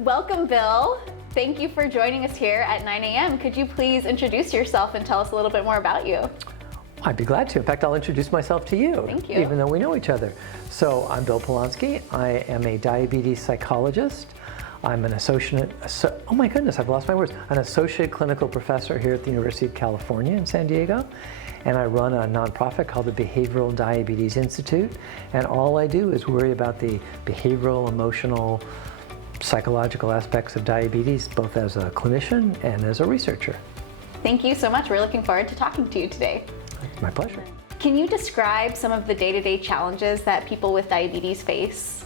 Welcome, Bill. Thank you for joining us here at 9 a.m. Could you please introduce yourself and tell us a little bit more about you? I'd be glad to. In fact, I'll introduce myself to you. Thank you. Even though we know each other. So I'm Bill Polansky. I am a diabetes psychologist. I'm an associate, oh my goodness, I've lost my words. An associate clinical professor here at the University of California in San Diego. And I run a nonprofit called the Behavioral Diabetes Institute. And all I do is worry about the behavioral, emotional, psychological aspects of diabetes, both as a clinician and as a researcher. Thank you so much. We're looking forward to talking to you today. My pleasure. Can you describe some of the day-to-day challenges that people with diabetes face?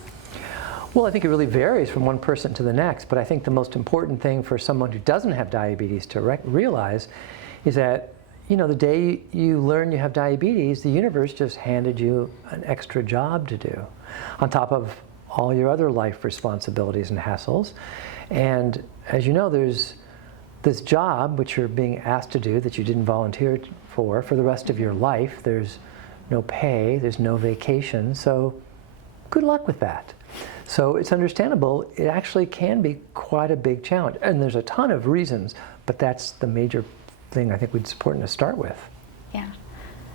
Well, I think it really varies from one person to the next, but I think the most important thing for someone who doesn't have diabetes to realize is that, you know, the day you learn you have diabetes, the universe just handed you an extra job to do on top of all your other life responsibilities and hassles. And as you know, there's this job which you're being asked to do that you didn't volunteer for the rest of your life. There's no pay, there's no vacation, so good luck with that. So it's understandable, it actually can be quite a big challenge. And there's a ton of reasons, but that's the major thing I think it's important to start with. Yeah.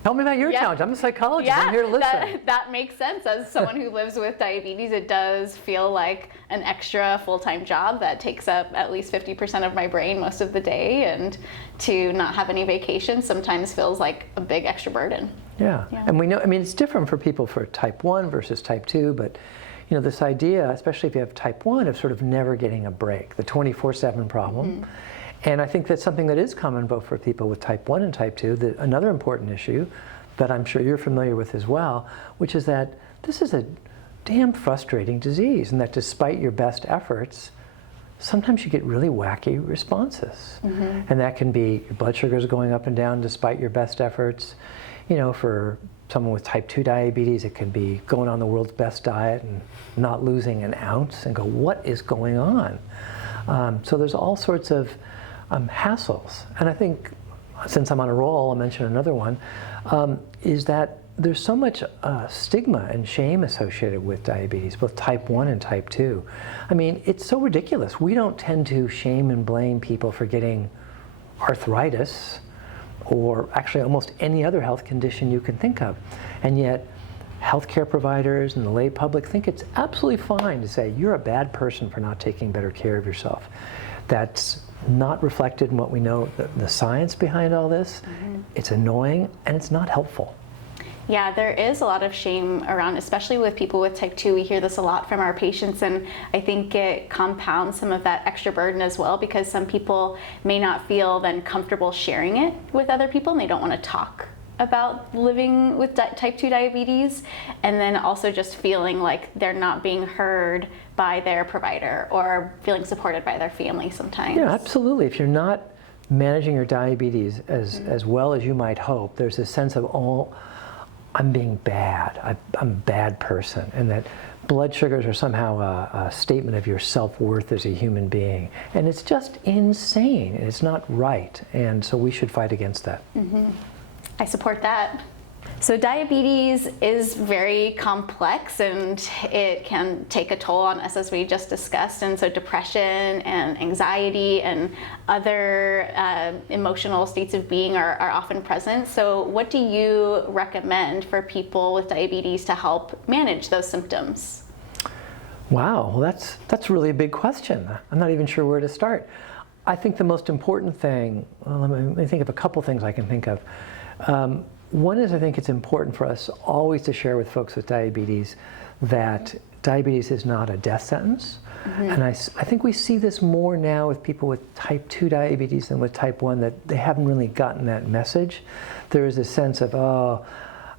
Tell me about your challenge. I'm a psychologist. I'm here to listen. That makes sense. As someone who lives with diabetes, it does feel like an extra full-time job that takes up at least 50% of my brain most of the day, and to not have any vacation sometimes feels like a big extra burden. Yeah. And we know, I mean, it's different for people for type 1 versus type 2, but you know, this idea, especially if you have type 1, of sort of never getting a break, the 24/7 problem. Mm-hmm. And I think that's something that is common both for people with type 1 and type 2. Another important issue that I'm sure you're familiar with as well, which is that this is a damn frustrating disease, and that despite your best efforts, sometimes you get really wacky responses. Mm-hmm. And that can be your blood sugars going up and down despite your best efforts. You know, for someone with type 2 diabetes, it can be going on the world's best diet and not losing an ounce and go, what is going on? So there's all sorts of hassles. And I think, since I'm on a roll, I'll mention another one, is that there's so much stigma and shame associated with diabetes, both type 1 and type 2. I mean, it's so ridiculous. We don't tend to shame and blame people for getting arthritis, or actually almost any other health condition you can think of. And yet, healthcare providers and the lay public think it's absolutely fine to say, you're a bad person for not taking better care of yourself. That's not reflected in what we know, the science behind all this. Mm-hmm. It's annoying and it's not helpful. Yeah, there is a lot of shame around, especially with people with type 2. We hear this a lot from our patients, and I think it compounds some of that extra burden as well, because some people may not feel then comfortable sharing it with other people, and they don't want to talk about living with type 2 diabetes, and then also just feeling like they're not being heard by their provider or feeling supported by their family sometimes. Yeah, absolutely. If you're not managing your diabetes as well as you might hope, there's this sense of, oh, I'm being bad, I'm a bad person, and that blood sugars are somehow a statement of your self-worth as a human being. And it's just insane, and it's not right, and so we should fight against that. Mm-hmm. I support that. So diabetes is very complex, and it can take a toll on us, as we just discussed. And so depression and anxiety and other emotional states of being are often present. So what do you recommend for people with diabetes to help manage those symptoms? Wow, well, that's really a big question. I'm not even sure where to start. I think the most important thing, well, let me think of a couple things I can think of. One is, I think it's important for us always to share with folks with diabetes that diabetes is not a death sentence. Mm-hmm. And I think we see this more now with people with type 2 diabetes than with type 1, that they haven't really gotten that message. There is a sense of, oh,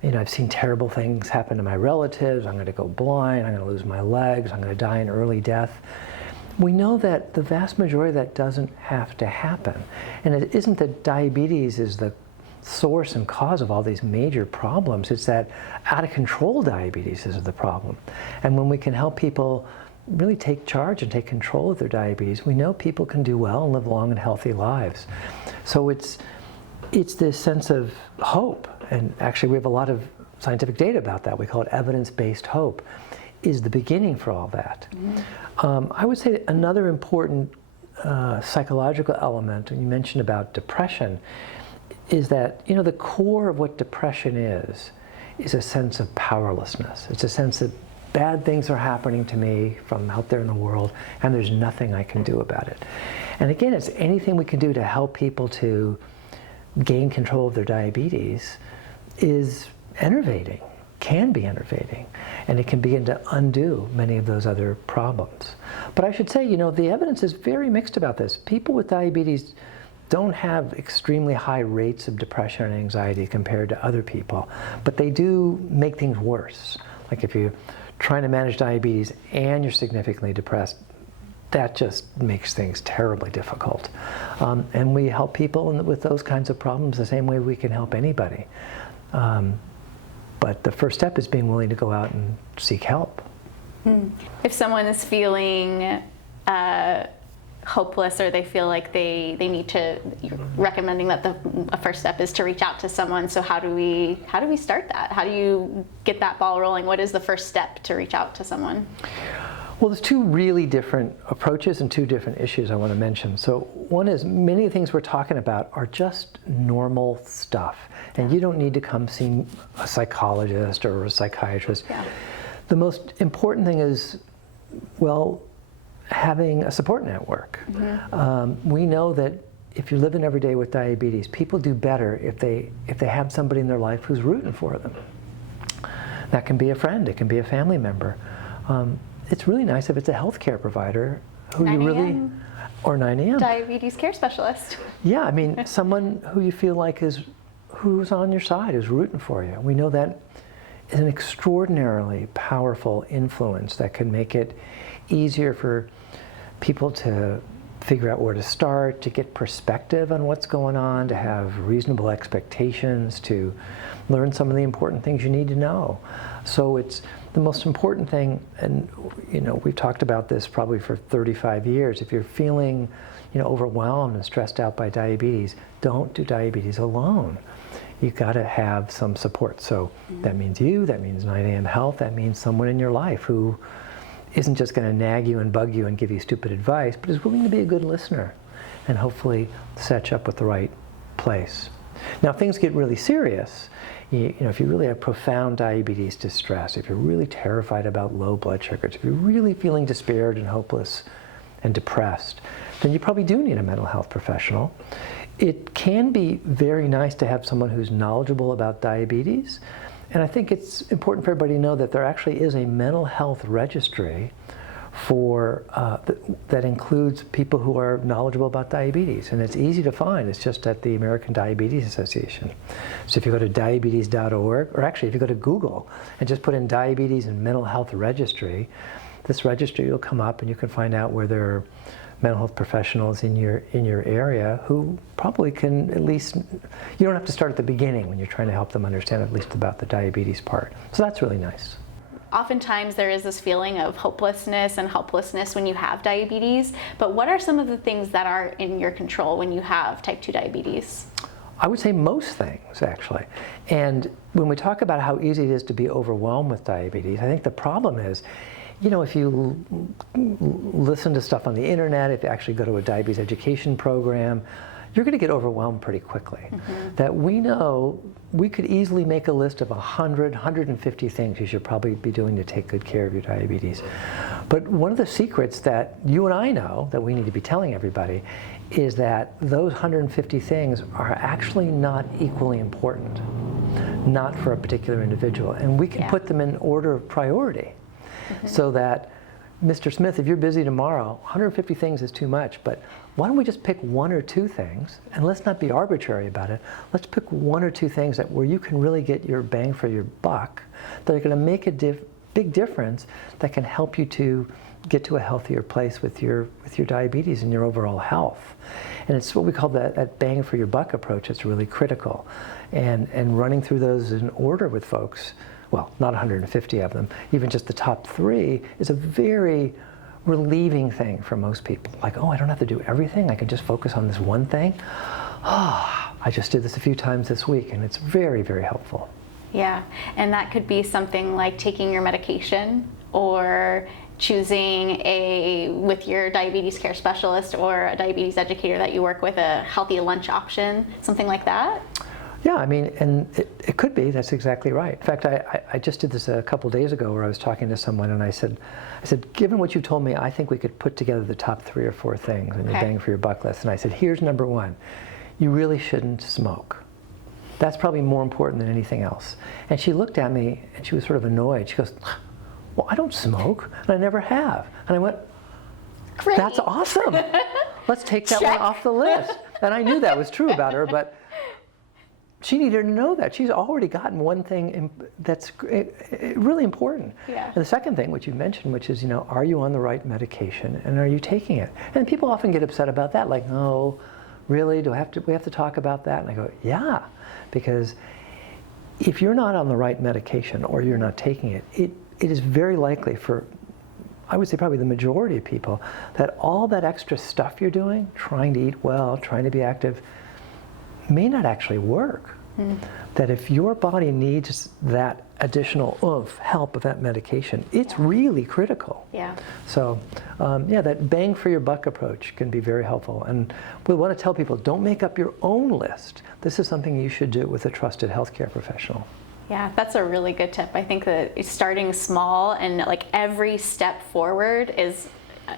you know, I've seen terrible things happen to my relatives, I'm going to go blind, I'm going to lose my legs, I'm going to die an early death. We know that the vast majority of that doesn't have to happen. And it isn't that diabetes is the source and cause of all these major problems. It's that out of control diabetes is the problem. And when we can help people really take charge and take control of their diabetes, we know people can do well and live long and healthy lives. So it's this sense of hope. And actually we have a lot of scientific data about that. We call it evidence-based hope. is the beginning for all that. I would say another important psychological element, and you mentioned about depression, is that, you know, the core of what depression is a sense of powerlessness. It's a sense that bad things are happening to me from out there in the world, and there's nothing I can do about it. And again, it's anything we can do to help people to gain control of their diabetes is enervating, can be enervating, and it can begin to undo many of those other problems. But I should say, you know, the evidence is very mixed about this. People with diabetes don't have extremely high rates of depression and anxiety compared to other people, but they do make things worse. Like if you're trying to manage diabetes and you're significantly depressed, that just makes things terribly difficult. And we help people with those kinds of problems the same way we can help anybody. But the first step is being willing to go out and seek help. If someone is feeling hopeless, or they feel like they need to, you're recommending that a first step is to reach out to someone. So how do we start that? How do you get that ball rolling? What is the first step to reach out to someone? Well, there's two really different approaches and two different issues I want to mention. So one is, many of the things we're talking about are just normal stuff, and you don't need to come see a psychologist or a psychiatrist. Yeah. The most important thing is, well, having a support network. We know that if you're living every day with diabetes, people do better if they have somebody in their life who's rooting for them. That can be a friend, it can be a family member. It's really nice if it's a healthcare provider who you really, or 9am. Diabetes care specialist. Yeah, I mean, someone who you feel like who's on your side, who's rooting for you. We know that is an extraordinarily powerful influence that can make it easier for people to figure out where to start, to get perspective on what's going on, to have reasonable expectations, to learn some of the important things you need to know. So it's the most important thing, and you know, we've talked about this probably for 35 years. If you're feeling, you know, overwhelmed and stressed out by diabetes, don't do diabetes alone. You've got to have some support. So that means you, that means 9amHealth, that means someone in your life who isn't just going to nag you and bug you and give you stupid advice, but is willing to be a good listener and hopefully set you up with the right place. Now, if things get really serious, you know, if you really have profound diabetes distress, if you're really terrified about low blood sugars, if you're really feeling despaired and hopeless and depressed, then you probably do need a mental health professional. It can be very nice to have someone who's knowledgeable about diabetes. And I think it's important for everybody to know that there actually is a mental health registry for that includes people who are knowledgeable about diabetes. And it's easy to find. It's just at the American Diabetes Association. So if you go to diabetes.org, or actually if you go to Google and just put in diabetes and mental health registry, this registry will come up and you can find out where there are mental health professionals in your area who probably can at least, you don't have to start at the beginning when you're trying to help them understand at least about the diabetes part. So that's really nice. Oftentimes there is this feeling of hopelessness and helplessness when you have diabetes, but what are some of the things that are in your control when you have type 2 diabetes? I would say most things, actually. And when we talk about how easy it is to be overwhelmed with diabetes, I think the problem is, you know, if you listen to stuff on the internet, if you actually go to a diabetes education program, you're going to get overwhelmed pretty quickly. That we know we could easily make a list of 100, 150 things you should probably be doing to take good care of your diabetes. But one of the secrets that you and I know that we need to be telling everybody is that those 150 things are actually not equally important, not for a particular individual. And we can put them in order of priority. So that, Mr. Smith, if you're busy tomorrow, 150 things is too much, but why don't we just pick one or two things, and let's not be arbitrary about it. Let's pick one or two things where you can really get your bang for your buck, that are going to make a big difference, that can help you to get to a healthier place with your diabetes and your overall health. And it's what we call that bang for your buck approach. It's really critical. And running through those in order with folks, well, not 150 of them, even just the top 3, is a very relieving thing for most people. Like, oh, I don't have to do everything. I can just focus on this one thing. Ah, I just did this a few times this week, and it's very, very helpful. Yeah, and that could be something like taking your medication or choosing with your diabetes care specialist or a diabetes educator that you work with, a healthy lunch option, something like that? Yeah, I mean, and it could be, that's exactly right. In fact, I just did this a couple days ago where I was talking to someone and I said, given what you told me, I think we could put together the top 3 or 4 things in your bang for your buck list. And I said, here's number 1. You really shouldn't smoke. That's probably more important than anything else. And she looked at me and she was sort of annoyed. She goes, well, I don't smoke and I never have. And I went, great. That's awesome. Let's take that one off the list. And I knew that was true about her, but she needed to know that. She's already gotten one thing that's really important. Yeah. And the second thing, which you mentioned, which is, are you on the right medication and are you taking it? And people often get upset about that, like, oh, really? We have to talk about that? And I go, yeah, because if you're not on the right medication or you're not taking it, it is very likely for, I would say probably the majority of people, that all that extra stuff you're doing, trying to eat well, trying to be active, may not actually work. That if your body needs that additional help of that medication, it's really critical. Yeah. So, that bang for your buck approach can be very helpful. And we want to tell people, don't make up your own list. This is something you should do with a trusted healthcare professional. Yeah, that's a really good tip. I think that starting small and like every step forward is,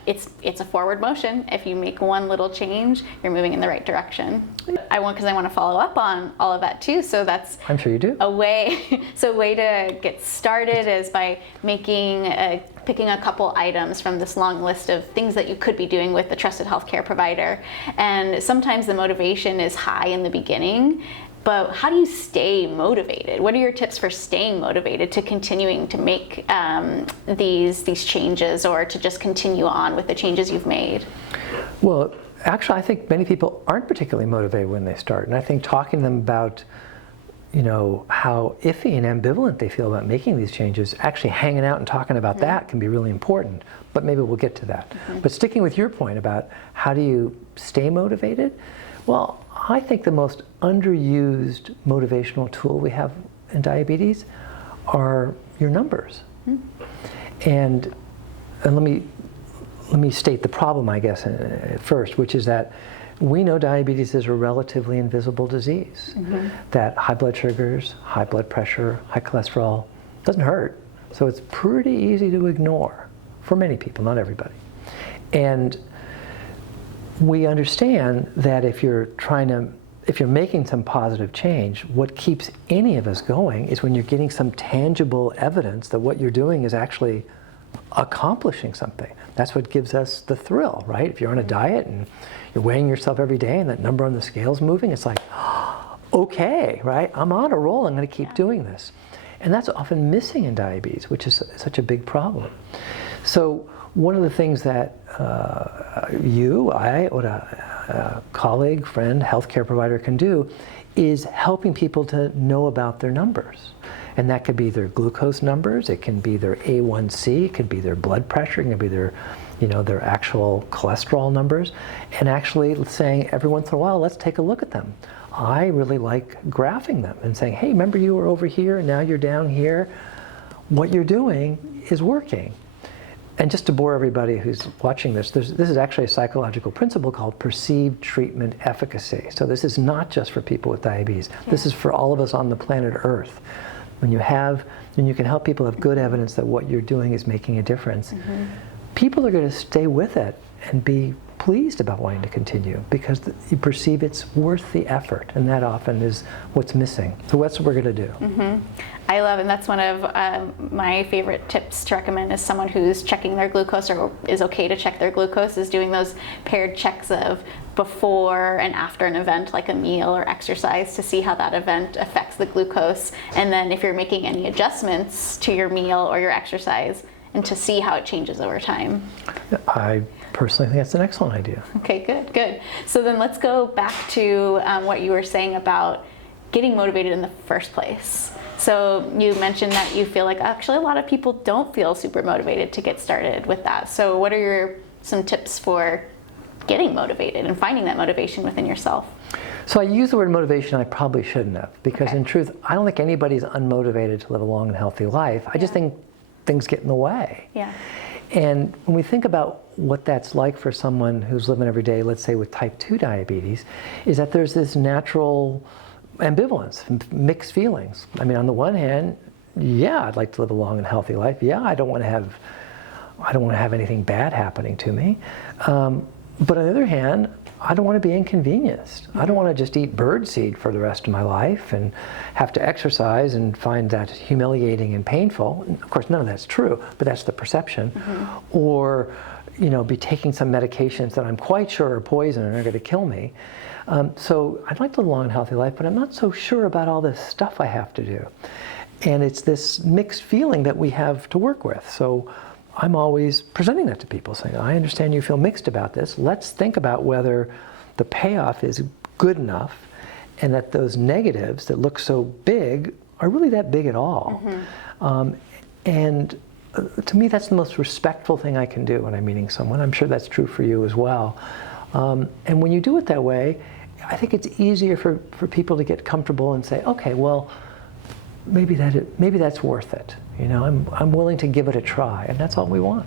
it's a forward motion. If you make one little change, you're moving in the right direction. I want to follow up on all of that too. So that's, I'm sure you do. A way to get started is by picking a couple items from this long list of things that you could be doing with a trusted healthcare provider. And sometimes the motivation is high in the beginning, but how do you stay motivated? What are your tips for staying motivated to continuing to make these changes, or to just continue on with the changes you've made? Well, actually, I think many people aren't particularly motivated when they start. And I think talking to them about, how iffy and ambivalent they feel about making these changes, actually hanging out and talking about that can be really important. But maybe we'll get to that. But sticking with your point about how do you stay motivated, well, I think the most underused motivational tool we have in diabetes are your numbers. And let me state the problem, I guess, first, which is that we know diabetes is a relatively invisible disease. That high blood sugars, high blood pressure, high cholesterol doesn't hurt. So it's pretty easy to ignore for many people, not everybody. And we understand that if you're making some positive change, what keeps any of us going is when you're getting some tangible evidence that what you're doing is actually accomplishing something. That's what gives us the thrill, right? If you're on a diet and you're weighing yourself every day and that number on the scale's moving, it's like, okay, right? I'm on a roll, I'm going to keep doing this. And that's often missing in diabetes, which is such a big problem. So one of the things that I, or a colleague, friend, healthcare provider can do is helping people to know about their numbers. And that could be their glucose numbers, it can be their A1C, it could be their blood pressure, it could be their, their actual cholesterol numbers. And actually saying every once in a while, let's take a look at them. I really like graphing them and saying, hey, remember you were over here and now you're down here. What you're doing is working. And just to bore everybody who's watching this is actually a psychological principle called perceived treatment efficacy. So this is not just for people with diabetes. Yeah. This is for all of us on the planet Earth. When you can help people have good evidence that what you're doing is making a difference, people are going to stay with it and be pleased about wanting to continue because you perceive it's worth the effort, and that often is what's missing. So that's what we're going to do. I love, and that's one of my favorite tips to recommend is someone who's checking their glucose or is okay to check their glucose is doing those paired checks of before and after an event like a meal or exercise to see how that event affects the glucose, and then if you're making any adjustments to your meal or your exercise, and to see how it changes over time. I personally think that's an excellent idea. Okay, good. So then let's go back to what you were saying about getting motivated in the first place. So you mentioned that you feel like actually a lot of people don't feel super motivated to get started with that. So what are some tips for getting motivated and finding that motivation within yourself? So I use the word motivation I probably shouldn't have, because in truth, I don't think anybody's unmotivated to live a long and healthy life. I just think things get in the way. Yeah. And when we think about what that's like for someone who's living every day, let's say with type 2 diabetes, is that there's this natural ambivalence, mixed feelings. I mean, on the one hand, yeah, I'd like to live a long and healthy life. Yeah, I don't want to have anything bad happening to me. But on the other hand, I don't want to be inconvenienced. I don't want to just eat birdseed for the rest of my life and have to exercise and find that humiliating and painful. Of course, none of that's true, but that's the perception. Or, you know, be taking some medications that I'm quite sure are poison and are going to kill me. So I'd like to live a long and healthy life, but I'm not so sure about all this stuff I have to do. And it's this mixed feeling that we have to work with. So I'm always presenting that to people, saying, I understand you feel mixed about this. Let's think about whether the payoff is good enough and that those negatives that look so big are really that big at all. And to me, that's the most respectful thing I can do when I'm meeting someone. I'm sure that's true for you as well. And when you do it that way, I think it's easier for people to get comfortable and say, okay, well, maybe that's worth it. You know, I'm willing to give it a try, and that's all we want.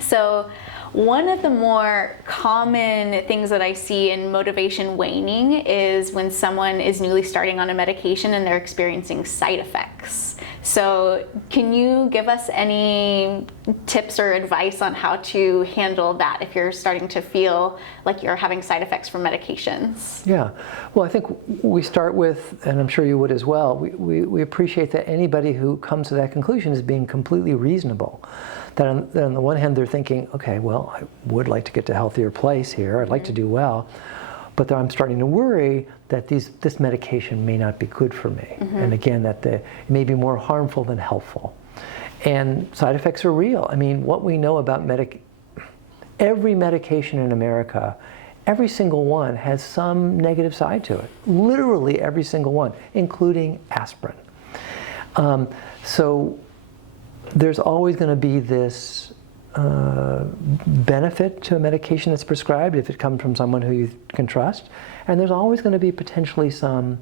So one of the more common things that I see in motivation waning is when someone is newly starting on a medication and they're experiencing side effects. So can you give us any tips or advice on how to handle that if you're starting to feel like you're having side effects from medications? Yeah, well, I think we start with, and I'm sure you would as well, we appreciate that anybody who comes to that conclusion is being completely reasonable. That on the one hand, they're thinking, okay, well, I would like to get to a healthier place here. I'd like to do well. But I'm starting to worry that this medication may not be good for me. And again, that it may be more harmful than helpful. And side effects are real. I mean, what we know about every medication in America, every single one has some negative side to it. Literally every single one, including aspirin. So there's always going to be this benefit to a medication that's prescribed if it comes from someone who you can trust, and there's always going to be potentially some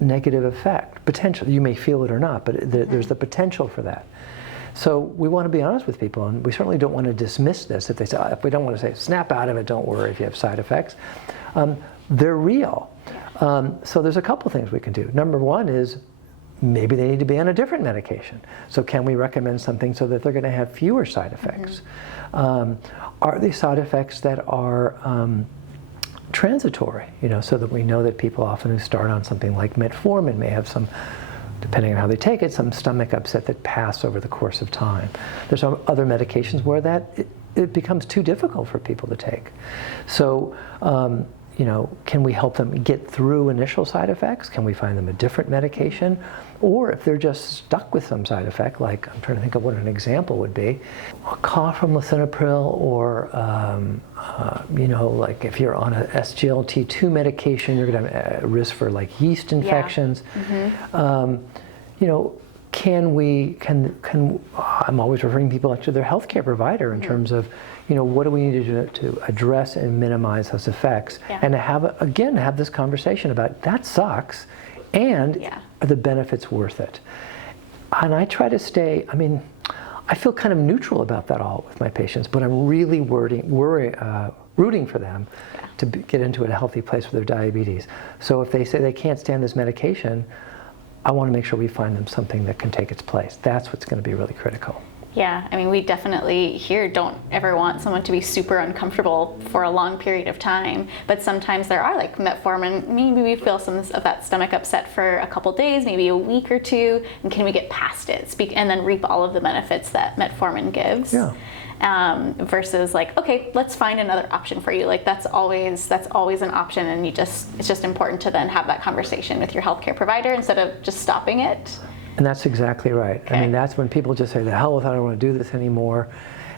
negative effect. Potentially, you may feel it or not, but there's the potential for that. So we want to be honest with people, and we certainly don't want to dismiss this if they say, if we don't want to say, snap out of it, don't worry if you have side effects. They're real. So there's a couple things we can do. Number one is maybe they need to be on a different medication. So can we recommend something so that they're going to have fewer side effects? Are they side effects that are transitory? You know, so that we know that people often who start on something like metformin may have some, depending on how they take it, some stomach upset that pass over the course of time. There's some other medications where it becomes too difficult for people to take. So, you know, can we help them get through initial side effects? Can we find them a different medication? Or if they're just stuck with some side effect, like I'm trying to think of what an example would be, a cough from lisinopril, or you know, like if you're on a SGLT2 medication, you're going to have a risk for like yeast infections. You know, I'm always referring people to their healthcare provider in terms of, you know, what do we need to do to address and minimize those effects, and to have this conversation about that sucks, and are the benefits worth it? And I try to stay, I mean, I feel kind of neutral about that all with my patients, but I'm really rooting for them to get into a healthy place with their diabetes. So if they say they can't stand this medication, I want to make sure we find them something that can take its place. That's what's going to be really critical. Yeah, I mean, we definitely here don't ever want someone to be super uncomfortable for a long period of time, but sometimes there are, like metformin, maybe we feel some of that stomach upset for a couple days, maybe a week or two, and can we get past it and then reap all of the benefits that metformin gives? Versus like, okay, let's find another option for you. Like that's always an option, and it's just important to then have that conversation with your healthcare provider instead of just stopping it. And that's exactly right. Okay. I mean, that's when people just say, the hell with it, I don't want to do this anymore.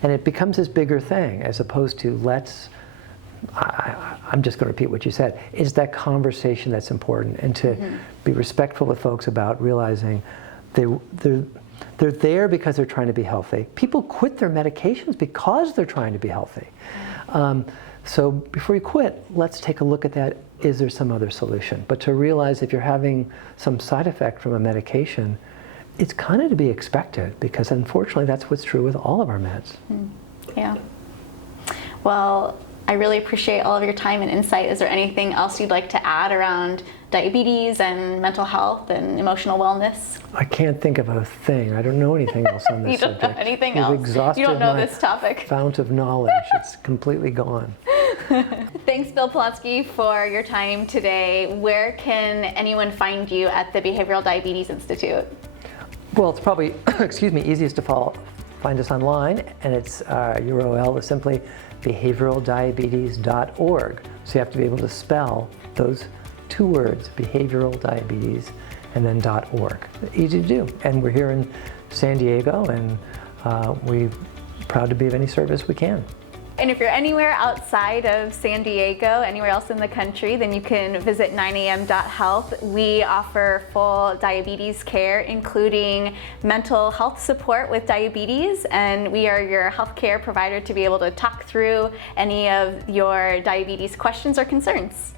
And it becomes this bigger thing, as opposed to I'm just going to repeat what you said. It's that conversation that's important, and to be respectful with folks about realizing they're there because they're trying to be healthy. People quit their medications because they're trying to be healthy. So before you quit, let's take a look at that. Is there some other solution? But to realize if you're having some side effect from a medication, it's kind of to be expected, because unfortunately that's what's true with all of our meds. Yeah. Well, I really appreciate all of your time and insight. Is there anything else you'd like to add around diabetes and mental health and emotional wellness? I can't think of a thing. I don't know anything else on this You don't subject. know anything You've else? exhausted You don't know my this topic? fount of knowledge. It's completely gone. Thanks, Bill Polansky, for your time today. Where can anyone find you at the Behavioral Diabetes Institute? Well, it's probably, excuse me, easiest to find us online, and it's URL is simply behavioraldiabetes.org. So you have to be able to spell those two words, behavioral diabetes, and then .org. Easy to do. And we're here in San Diego, and we're proud to be of any service we can. And if you're anywhere outside of San Diego, anywhere else in the country, then you can visit 9am.health. We offer full diabetes care, including mental health support with diabetes, and we are your healthcare provider to be able to talk through any of your diabetes questions or concerns.